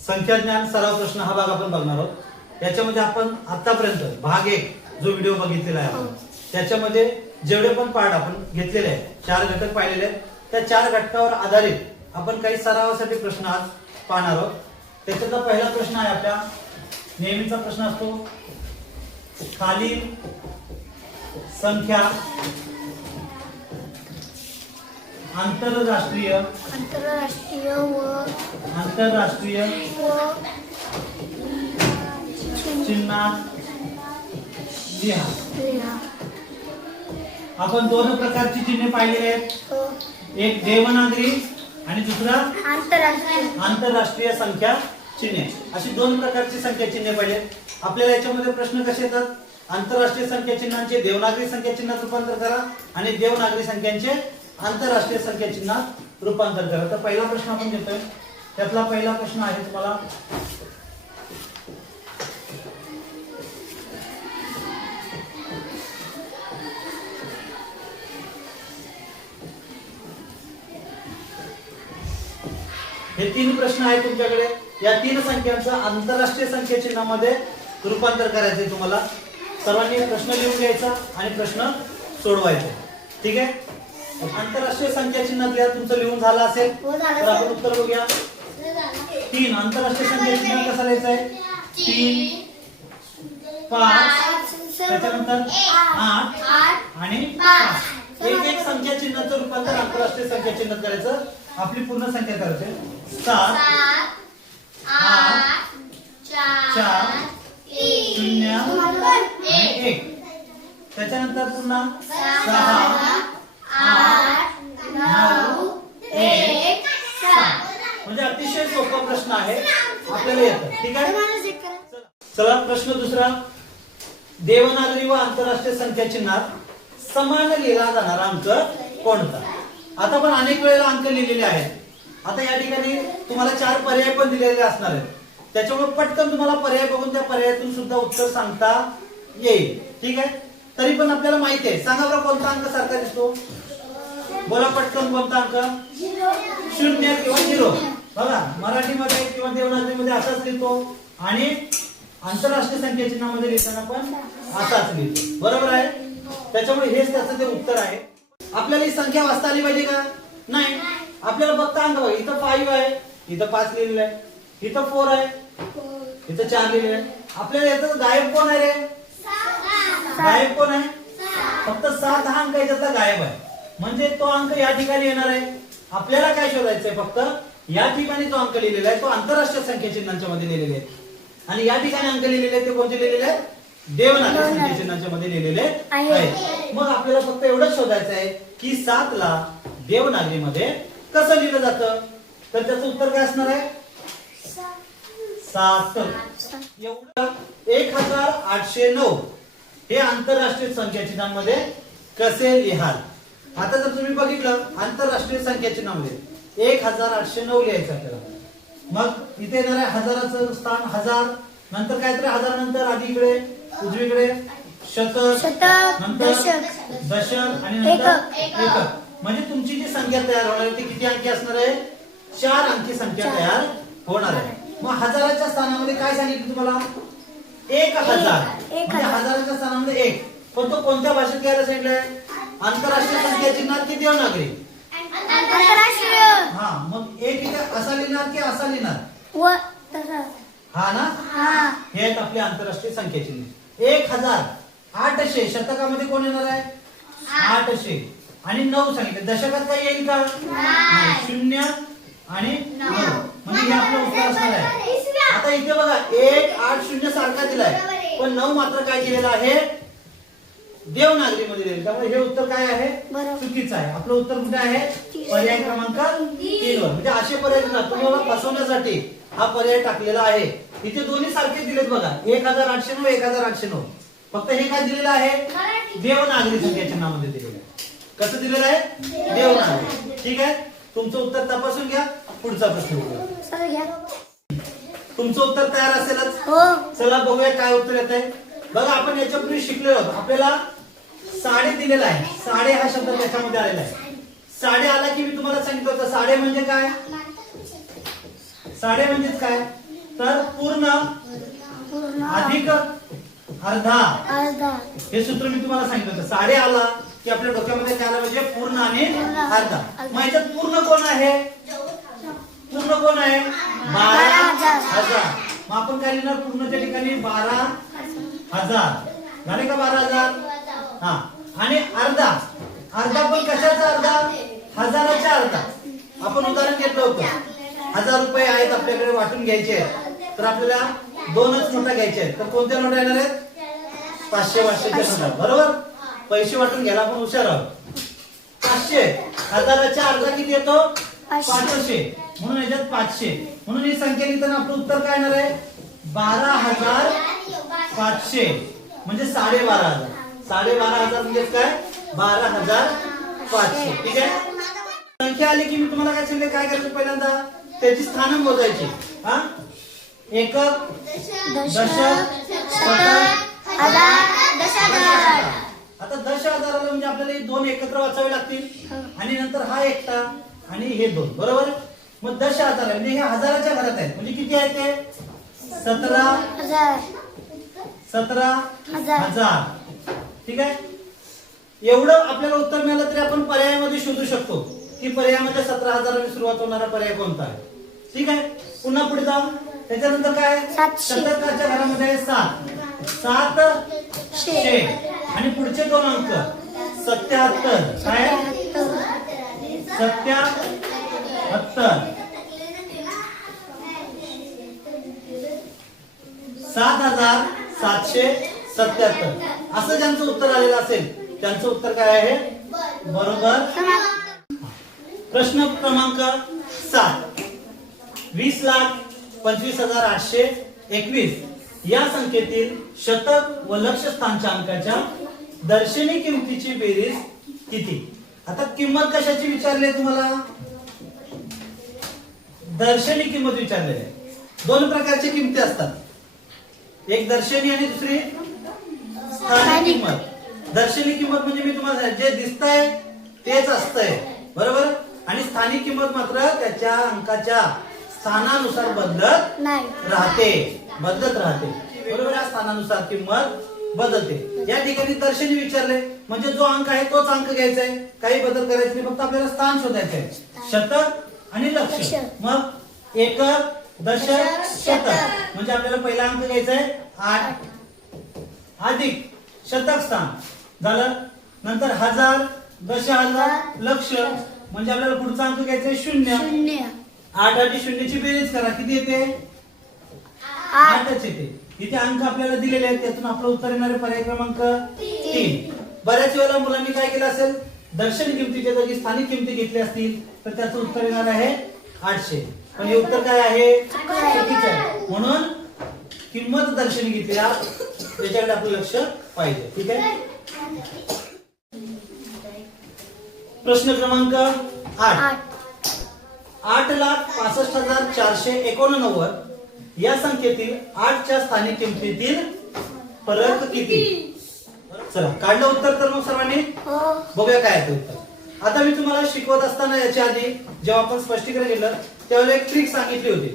संख्याज्ञान सराव प्रश्न हा भाग आपण बघणार आहोत। याच्यामध्ये आपण आतापर्यंत भाग 1 जो व्हिडिओ बघितलेला आहे आपण त्याच्यामध्ये जेवढे पण पार्ट आपण घेतलेले आहेत 4 घटक पाहिलेले आहेत त्या 4 घटकावर आधारित आपण काही सरावासाठी प्रश्न आज पाहणार आहोत। त्याच्यातला पहिला प्रश्न आहे आपला नेहमीचा प्रश्न असतो खालील संख्या आंतरराष्ट्रीय चिन्हात लिहा। आपण दोन प्रकारची चिन्हे पाहिलेली आहेत, एक देवनागरी आणि दुसरा आंतरराष्ट्रीय संख्या चिन्हे। अशी दोन प्रकारची संख्या चिन्हे पाहिले। आपल्याला याच्यामध्ये प्रश्न कसे येतात, आंतरराष्ट्रीय संख्या चिन्हांचे देवनागरी संख्या चिन्हात रूपांतर करा आणि देवनागरी संख्यांचे आंतरराष्ट्रीय संख्या चिन्हात रूपांतर करा। तर पहिला प्रश्न आपण घेतोय, त्यातला पहिला प्रश्न आहे तुम्हाला हे 3 प्रश्न आहेत तुमच्याकडे। या 3 संख्यांचं आंतरराष्ट्रीय संख्या चिन्हामध्ये रूपांतर करायचंय तुम्हाला। सर्वांनी प्रश्न लिहून घ्यायचा आणि प्रश्न सोडवायचे, ठीक आहे। आंतरराष्ट्रीय संख्या चिन्हात लिहा, तुमचं लिहून झालं असेल तर आपण उत्तर बघूया। 3 आंतरराष्ट्रीय संख्या चिन्ह कसा लिहायचा आहे, 3 5 त्याच्यानंतर 8 आणि 5 एक संख्या चिन्हाचं रूपांतर आंतरराष्ट्रीय संख्या चिन्हात करायचं। आपली पूर्ण संख्या करायची 7 8 4 0 आणि 1 त्याच्यानंतर पुन्हा 6 8 9 1 7 म्हणजे अतिशय सोपा प्रश्न आहे, आपल्याला येतं, ठीक आहे। चला प्रश्न दुसरा, देवनागरी व आंतरराष्ट्रीय संख्या चिन्हात समान लिहिला जाणारा अंक कोणता। आता पण अनेक वेळेला अंक लिहिलेले आहेत। आता या ठिकाणी तुम्हाला 4 पर्याय पण दिलेले असणार आहेत, त्याच्यामुळे पटकन तुम्हाला पर्याय बघून त्या पर्यायातून सुद्धा उत्तर सांगता येईल, ठीक आहे। तरी पण आपल्याला माहिती आहे, सांगा बरं कोणता अंक सारखा दिसतो, बोला पटकन कोणता अंक, 0 किंवा 0। बघा मराठीमध्ये किंवा देवनागरीमध्ये असाच लिहितो आणि आंतरराष्ट्रीय संख्या चिन्हामध्ये लिहिताना पण असाच लिहितो, बरोबर आहे। त्याच्यामुळे हेच त्याचं ते उत्तर आहे। आपल्याला ही संख्या वाचता आली पाहिजे का, नाही। आपल्याला फक्त अंक बघा, इथं 5 आहे, इथं 5 लिहिलेलं आहे, इथं 4 आहे, इथं 4 लिहिलेलं आहे। आपल्याला याचं गायब कोण आहे रे, गायब कोण आहे, फक्त 7 हा अंक याच्यातला गायब आहे, म्हणजे तो अंक या ठिकाणी येणार आहे। आपल्याला काय शोधायचंय, फक्त या ठिकाणी तो अंक लिहिलेला आहे तो आंतरराष्ट्रीय संख्या चिन्हांच्या मध्ये लिहिलेले आहे आणि या ठिकाणी अंक लिहिलेले आहेत ते कोणते लिहिलेले आहेत, देवनागरी संख्या चिन्हांच्या मध्ये लिहिलेले आहेत। मग आपल्याला फक्त एवढंच शोधायचं आहे की 7 ला देवनागरीमध्ये कसं लिहिलं जातं, तर त्याचं उत्तर काय असणार आहे, 7। एवढं 1809 हे आंतरराष्ट्रीय संख्या चिन्हांमध्ये कसे लिहाल। आता जर तुम्ही बघितलं आंतरराष्ट्रीय संख्या चिन्हामध्ये 1809 लिहायचं आपल्याला, मग इथे येणार आहे हजाराचं स्थान 1000, नंतर काय तर 1000 नंतर आधी इकडे उजवीकडे शतक, नंतर दशक आणि नंतर एकक। म्हणजे तुमची जी संख्या तयार होणार आहे ती किती अंकी असणार आहे, 4 अंकी संख्या तयार होणार आहे। मग हजाराच्या स्थानामध्ये काय सांगितलं तुम्हाला, 1000 म्हणजे हजाराच्या स्थानामध्ये 1, पण तो कोणत्या भाषेत लिहायला सांगितलंय, आंतरराष्ट्रीय संख्या चिन्हात की देवनागरी, हा। मग 1 इथे असा लिहिणार की असा लिहिणार, हा ना, हे आहेत आपले आंतरराष्ट्रीय संख्या चिन्ह। 1000 शतकामध्ये कोण येणार आहे, 800 आणि 9 सांगितलं, दशकात काय येईल का, 0 आणि 9, म्हणजे हे आपलं उत्तर असणार आहे। आता इथे बघा 1 8 0 सारखा दिलाय, पण 9 मात्र काय केलेलं आहे, देवनागरी मध्ये दिलेलं, त्यामुळे हे उत्तर काय आहे, चुकीचं आहे। आपलं उत्तर कुठे आहे, पर्याय क्रमांक 3 वर। म्हणजे असे पर्याय तुम्हाला फसवण्यासाठी हा पर्याय टाकलेला आहे। इथे दोन्ही सारखे दिलेत बघा, 1809 1809, फक्त हे काय दिलेलं आहे, देवनागरी संख्या चिन्हामध्ये दिलेलं आहे। कसं दिलेलं आहे, देवनागरी, ठीक आहे। तुमचं उत्तर तपासून घ्या, पुढचा प्रश्न बघूया। तुमचं उत्तर तयार असेलच, चला बघूया काय उत्तर येत आहे। बघा आपण याच्यापूर्वी शिकलेलो आहोत, आपल्याला साडे दिलेला आहे, साडे हा शब्द त्याच्यामध्ये आलेला आहे। साडे आला की मी तुम्हाला सांगितलं होतं साडे म्हणजे काय, साडे म्हणजेच काय, तर पूर्ण अधिक अर्धा हे सूत्र मी तुम्हाला सांगितलं होतं. साडे आला की आपल्या डोक्यामध्ये काय आलं म्हणजे पूर्ण आणि अर्धा. मग याच्यात पूर्ण कोण आहे? पूर्ण कोण आहे? 12,000. मग आपण काय लिहिणार पूर्णच्या ठिकाणी? 12,000. झाले का 12,000? हा. आणि अर्धा, अर्धा पण कशाचा अर्धा? हजाराचा अर्धा. आपण उदाहरण घेतलं होतं, 1000 रुपये आहेत आपल्याकडे, वाटून घ्यायचे आहेत, तर आपल्याला दोनच नोटा घ्यायच्या आहेत. तर कोणत्या नोटा येणार आहेत? 500 500च्या नोटा. बरोबर. पैसे वाटून घ्यायला आपण हुशार आहोत. 500 हजाराचा अर्धा किती येतो? 500. म्हणून याच्यात 500. म्हणून ही संख्या लिहिताना आपलं उत्तर काय येणार आहे? 12,500 म्हणजे 12,500. 12,500 म्हणजे काय? 12,500. ठीक आहे. संख्या आली की मी तुम्हाला काय सांगितलं, काय करायचं? पहिल्यांदा त्याची स्थानं मोजायची. हा, एकक, दशक, शतक, हजार, दशहजार. आता 10,000 म्हणजे आपल्याला हे दोन एकत्र वाचावे लागतील आणि नंतर हा एकटा आणि हे दोन. बरोबर. मग 10,000 म्हणजे हे हजाराच्या घरात आहेत. म्हणजे किती आहे ते? 17,000. ठीक आहे. एवढं आपल्याला उत्तर मिळालं तरी आपण पर्यायामध्ये शोधू शकतो की पर्यायामध्ये 17,000 ने सुरुवात होणारा पर्याय कोणता आहे. ठीक आहे. पुन्हा पुढे जाऊ. त्याच्यानंतर काय? शतकाच्या घरामध्ये आहे 700 आणि पुढचे दोन अंक 77. काय? 77. 7,777 असं ज्यांचं उत्तर आलेलं असेल त्यांचं उत्तर काय आहे? बरोबर. प्रश्न क्रमांक 7. 20,25,821 या संख्येतील शतक व लक्ष स्थानच्या अंकाच्या दर्शनी किमतीची बेरीज किती? आता किंमत कशाची विचारली तुम्हाला? दर्शनी किंमत विचारलेली आहे. दोन प्रकारच्या किमती असतात, एक दर्शनी आणि दुसरी स्थानिक किंमत. दर्शनी किंमत म्हणजे मी तुम्हाला जे दिसतंय तेच असतंय. बरोबर. आणि स्थानिक किंमत मात्र त्याच्या अंकाच्या स्थानानुसार बदलत राहते. बरोबर. या स्थानानुसार किंमत बदलते. या ठिकाणी दर्शनी विचारले म्हणजे जो अंक आहे तोच अंक घ्यायचा आहे, काही बदल करायचे नाही, फक्त आपल्याला स्थान शोधायचं आहे. शतक आणि लक्ष. मग एकक, दशक, शतक म्हणजे आपल्याला पहिला अंक घ्यायचा आहे 8 अधिक शतक स्थान झालं. नंतर हजार, दशहजार, लक्ष म्हणजे आपल्याला पुढचा अंक घ्यायचा आहे 0. 8 आणि 0ची बेरीज करा, किती येते? 8च येते. इथे अंक आपल्याला दिलेले आहेत, त्यातून आपलं उत्तर येणारे पर्याय क्रमांक 3. बऱ्याच वेळेला मुलांनी काय केलं असेल, दर्शन किमतीच्या जागी स्थानिक किमती घेतली असतील तर त्याचं उत्तर येणार आहे 800. पण हे उत्तर काय आहे? चुकीचं आहे. म्हणून किंमत दर्शनी घेतली, त्याच्याकडे आपलं लक्ष पाहिजे. ठीक आहे. प्रश्न क्रमांक 8. 8,65,489 या संख्येतील 8च्या स्थानिक किमतीतील फरक किती? चला काढलं उत्तर तर मग सर्वांनी बघूया काय आहे उत्तर. आता मी तुम्हाला शिकवत असताना याच्या आधी जेव्हा आपण स्पष्टीकरण केलं त्यावेळेला एक ट्रिक सांगितली होती.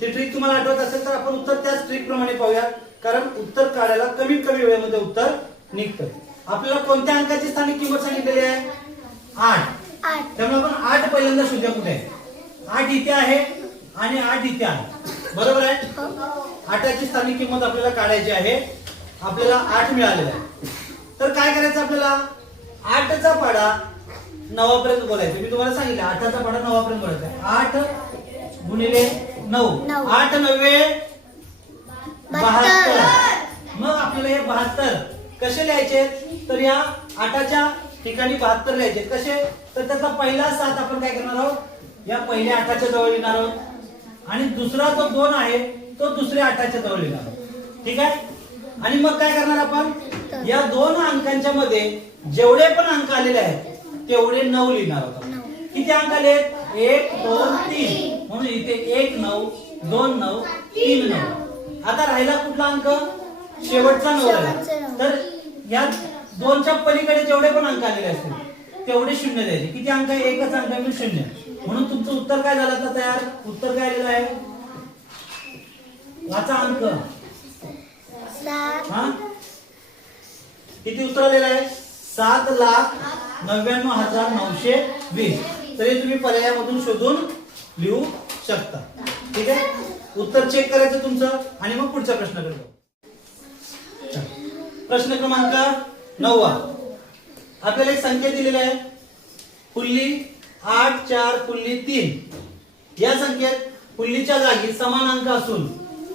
ती ट्रिक तुम्हाला आठवत असेल तर आपण उत्तर त्याच ट्रिक प्रमाणे पाहूया, कारण उत्तर काढायला कमीत कमी वेळेमध्ये उत्तर निघतं. आपल्याला कोणत्या अंकाची स्थानिक किंमत सांगितलेली आहे? 8. त्यामुळे आपण 8 पहिल्यांदा शोधूया. कुठे आहे? 8 इथे आहे आणि 8 इथे आहे. बरोबर आहे. 8ची स्थानिक किंमत आपल्याला काढायची आहे. आपल्याला 8 मिळालेला आहे. तर काय करायचं आपल्याला? 8चा पाढा 9 पर्यंत बोलायचं. मी तुम्हाला सांगितलं 8चा पाढा 9 पर्यंत बोलायचा. 8 गुणिले 9, 8 9 72. मग आपल्याला हे 72 कसे लिहायचे? तर या 8च्या ठिकाणी 72 लिहायचे. कसे? तर त्याचा पहिला 7 आपण काय करणार आहोत? या पहिल्या 8च्या जवळ लिहिणार आहोत आणि दुसरा जो 2 आहे तो दुसऱ्या 8च्या जवळ लिहिणार आहोत. ठीक आहे. आणि मग काय करणार आपण? या दोन अंकांच्या मध्ये जेवढे पण अंक आलेले आहेत तेवढे 9 लिहिणार आहोत. किती अंक आले? 1 2 3. म्हणून इथे 1 9 2 9 3 9. आता राहिला कुठला अंक? शेवटचा 9 राहिला. तर या दोनच्या पलीकडे जेवढे पण अंक आलेले असतील तेवढे 0 द्यायचे. किती अंक आहे? एकच अंक आहे 0. म्हणून तुमचं उत्तर काय झालं आता तयार? उत्तर काय आलेलं आहे? वाचा अंक हा किती उत्तर आलेलं आहे 7,99,920. तरी तुम्ही पर्यायामधून शोधून लिहू शकता. ठीक आहे, उत्तर चेक करायचं तुमचं आणि मग पुढच्या प्रश्नाकडे जाऊ. प्रश्न क्रमांक 9. आपल्याला एक संख्या दिलेली आहे फुल्ली 8 4 फुल्ली 3. या संख्येत फुल्लीच्या जागी समान अंक असून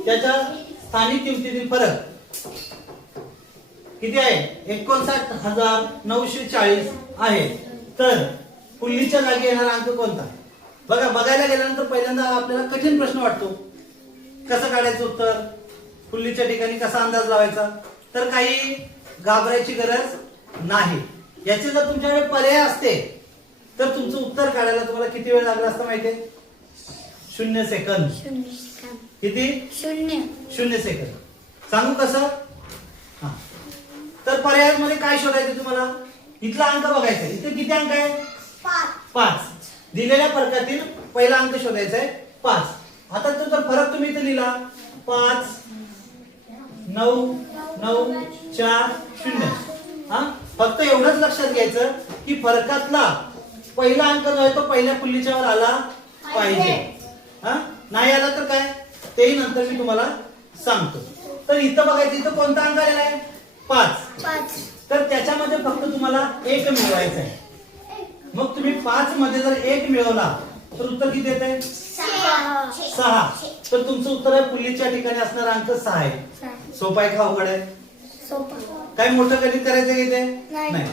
त्याच्या स्थानिक किमतीतील फरक किती आहे 59,940 आहे. तर फुल्लीच्या जागी येणारा अंक कोणता? बघायला गेल्यानंतर पहिल्यांदा आपल्याला कठीण प्रश्न वाटतो. कसं काढायचं उत्तर, फुल्लीच्या ठिकाणी कसा अंदाज लावायचा? तर काही घाबरायची गरज नाही. याचे जर तुमच्याकडे पर्याय असते तर तुमचं उत्तर काढायला तुम्हाला किती वेळ लागला असता माहितीये? 0 सेकंद. किती? 0 सेकंद. सांगू कसं? हा, तर पर्यायामध्ये काय शोधायचं तुम्हाला? इथला अंक बघायचा. इथे किती अंक आहे? 5. दिलेल्या फरकातील पहिला अंक शोधायचा आहे 5. आता तो जर फरक तुम्ही इथे लिहिला 5 9 9 4 0. हा, फक्त एवढंच लक्षात घ्यायचं की फरकातला पहिला अंक जो आहे तो पहिल्या फुल्लीच्यावर आला पाहिजे. हा, नाही आला तर काय तेही नंतर मी तुम्हाला सांगतो. तर इथं बघायचं, इथं कोणता अंक आलेला आहे? 5. तर त्याच्यामध्ये फक्त तुम्हाला 1 मिळवायचा आहे. मग तुम्ही 5 मध्ये जर 1 मिळवला तर उत्तर किती येते? 6. तर तुमचं उत्तर आहे फुल्लीच्या ठिकाणी असणारा अंक 6 आहे. सोपं आहे का अवघड आहे? काय मोठं गणित करायचं इथे नाही.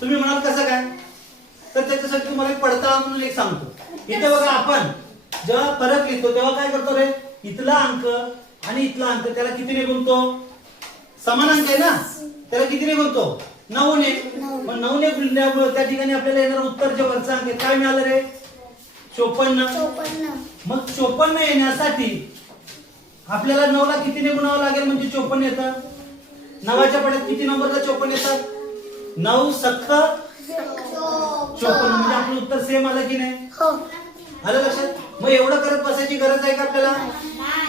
तुम्ही म्हणाल कसं काय? तर त्याच्यासाठी तुम्हाला एक पडताळा म्हणून एक सांगतो. इथे बघा, आपण जेव्हा फरक लिहितो तेव्हा काय करतो रे? इथला अंक आणि इथला अंक त्याला कितीने गुणतो? समान अंक आहे ना, त्याला कितीने गुणतो? 9 ने. मग 9 ने गुणल्यामुळे त्या ठिकाणी आपल्याला येणार उत्तर जे वरचा अंक आहे काय मिळालं रे? 54. मग 54 येण्यासाठी आपल्याला 9 ला कितीने गुणावं लागेल म्हणजे 54 येतं? 9च्या पट्यात किती नंबरला 54 येतात? 9 सख्ख 54. म्हणजे आपलं उत्तर सेम आलं की नाही? आलं लक्षात? मग एवढं करत बसायची गरज आहे का आपल्याला?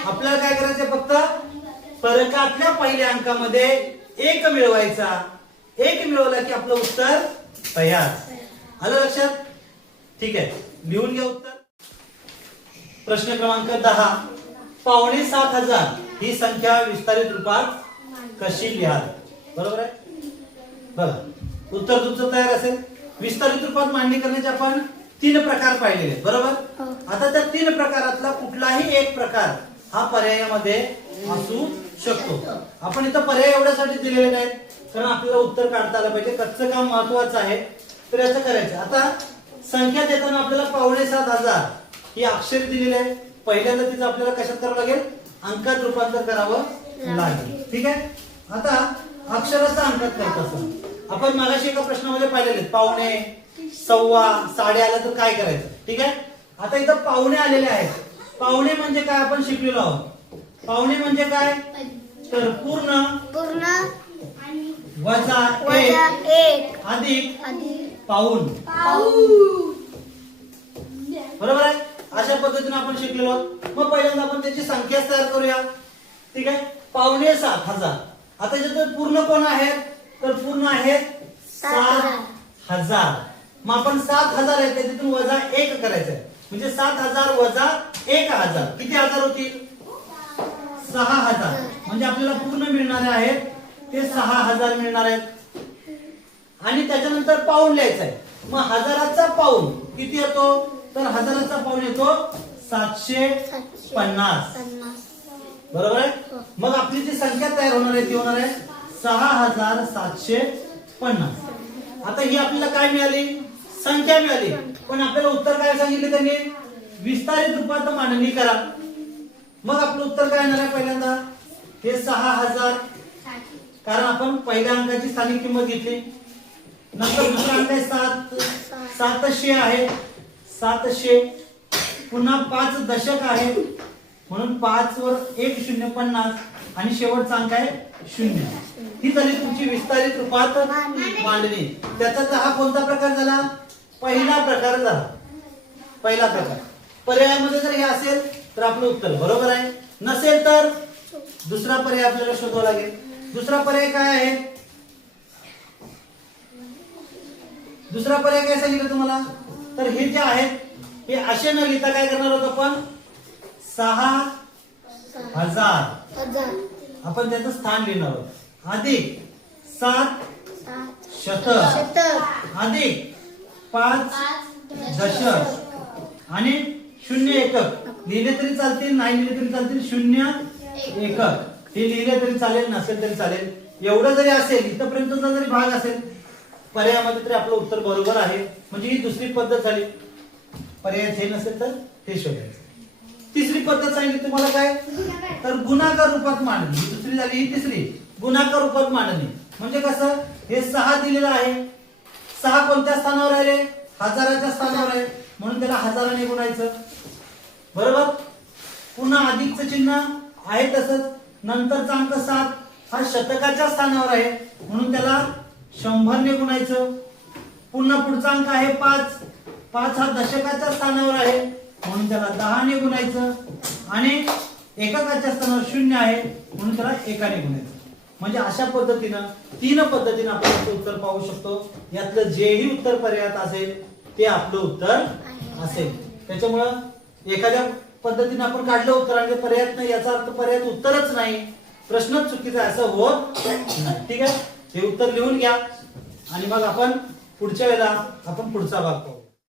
आपल्याला काय करायचंय? फक्त फरकातल्या पहिल्या अंकामध्ये 1 मिळवायचा. 1 मिळवला की आपलं उत्तर तयार. आलं लक्षात? ठीक आहे, लिहून घ्या उत्तर. प्रश्न क्रमांक 10. 5,700 ही संख्या विस्तारित रूपात कशी लिहाल? बरोबर आहे? बघा, उत्तर तुमचं तयार असेल. विस्तारित रूपात मांडणी करण्याचे आपण 3 प्रकार पाहिलेले आहेत. बरोबर? आता त्या 3 प्रकारातला कुठलाही एक प्रकार हा पर्यायामध्ये असू शकतो. आपण इथं पर्याय एवढ्यासाठी दिलेले नाहीत कारण आपल्याला उत्तर काढता आलं पाहिजे. कच्चं काम महत्वाचं आहे, तर याचं करायचं. आता संख्या देताना आपल्याला 5,700 ही अक्षरे दिलेली आहे. पहिल्यांदा तिचं आपल्याला कशात करावं लागेल? अंकात रूपांतर करावं लागेल. ठीक आहे, आता अक्षराचा अंकात करत असं आपण मागाशी एका प्रश्नामध्ये पाहिलेले पावणे, सव्वा, साडे आलं तर काय करायचं? ठीक आहे, आता इथं पावणे आलेले आहेत. पावणे म्हणजे काय आपण शिकलेलो आहोत. पावणे म्हणजे काय? तर पूर्ण वजा 1 अधिक पाऊण. बरोबर आहे? अशा पद्धतीने आपण शिकलेलो आहोत. मग पहिल्यांदा आपण त्याची संख्या तयार करूया. ठीक आहे, 5,700. आता याच्यात पूर्ण कोण आहेत? तर पूर्ण आहेत 7,000. मग आपण 7,000 आहे त्याच्यातून वजा 1 करायचंय. म्हणजे 7,000 वजा 1,000 किती हजार होतील? 6,000. म्हणजे आपल्याला पूर्ण मिळणारे आहेत ते 6,000 मिळणार आहेत. आणि त्याच्यानंतर पाऊण लिहायचं आहे. मग हजाराचा पाऊण किती येतो? तर हजाराचा पाऊण येतो 750. बरोबर आहे? मग आपली जी संख्या तयार होणार आहे ती होणार आहे 6,750. आता ही आपल्याला काय मिळाली? संख्या मिळाली. पण आपल्याला उत्तर काय सांगितले त्यांनी? विस्तारित रूपात मांडणी करा. मग आपलं उत्तर काय येणार आहे? पहिल्यांदा हे 6,000 कारण आपण पहिल्या अंकाची स्थानिक किंमत घेतली. नंतर दुसरा अंक आहे 700 आहे 700. पुन्हा 5 दशक आहे म्हणून 5 वर 1 0 50 आणि शेवटचा अंक आहे 0. ही झाली तुमची विस्तारित रूपात मांडणी. त्याचा हा कोणता प्रकार झाला? पहिला प्रकार झाला. पहिला प्रकार. पर्यायामध्ये जर हे असेल तर आपलं उत्तर बरोबर आहे. नसेल तर दुसरा पर्याय आपल्याला शोधावा लागेल. दुसरा पर्याय काय आहे? दुसरा पर्याय काय सांगितलं तुम्हाला? तर हे जे आहेत हे असे न लिहिता काय करणार आहोत आपण? 6000 आपण त्याचं स्थान लिहिणार आहोत. अधिक 7 शतक अधिक 5 दशक आणि 0 एकक. लिहिले तरी चालतील, नाही लिहिले तरी चालतील. 0 एकक हे लिहिले तरी चालेल, नसेल तरी चालेल. एवढं जरी असेल, इथपर्यंतचा जरी भाग असेल पर्यायामध्ये, तरी आपलं उत्तर बरोबर आहे. म्हणजे ही दुसरी पद्धत झाली. पर्याय हे नसेल तर हे शोधायचं. तिसरी पद्धत सांगितली तुम्हाला काय? तर गुणाकार रूपात मांडणी. ही दुसरी झाली. ही तिसरी गुणाकार रूपात मांडणी. म्हणजे कसं? हे 6 दिलेलं आहे. 6 कोणत्या स्थानावर आहे? हजाराच्या स्थानावर आहे, म्हणून त्याला हजाराने गुणायचं. बरोबर. पुन्हा अधिकचं चिन्ह आहे तसंच. नंतरचा अंक 7 हा शतकाच्या स्थानावर आहे, म्हणून त्याला 100 ने गुणायचं. पुन्हा पुढचा अंक आहे 5. 5 हा दशकाच्या स्थानावर आहे, म्हणून त्याला 10 ने गुणायचं. आणि एककाच्या स्थानावर 0 आहे, म्हणून त्याला 1 ने गुणायचं. म्हणजे अशा पद्धतीनं 3 पद्धतीने आपण याचं उत्तर पाहू शकतो. यातलं जेही उत्तर पर्यायात असेल ते आपलं उत्तर असेल. त्याच्यामुळं एखाद्या पद्धतीने आपण काढलं उत्तर आणि ते पर्यायात नाही, याचा अर्थ पर्यायात उत्तरच नाही, प्रश्नच चुकीचा आहे असं होत नाही. ठीक आहे. हे उत्तर लिहून घ्या आणि मग आपण पुढच्या वेळेला आपण पुढचा भाग पाहू.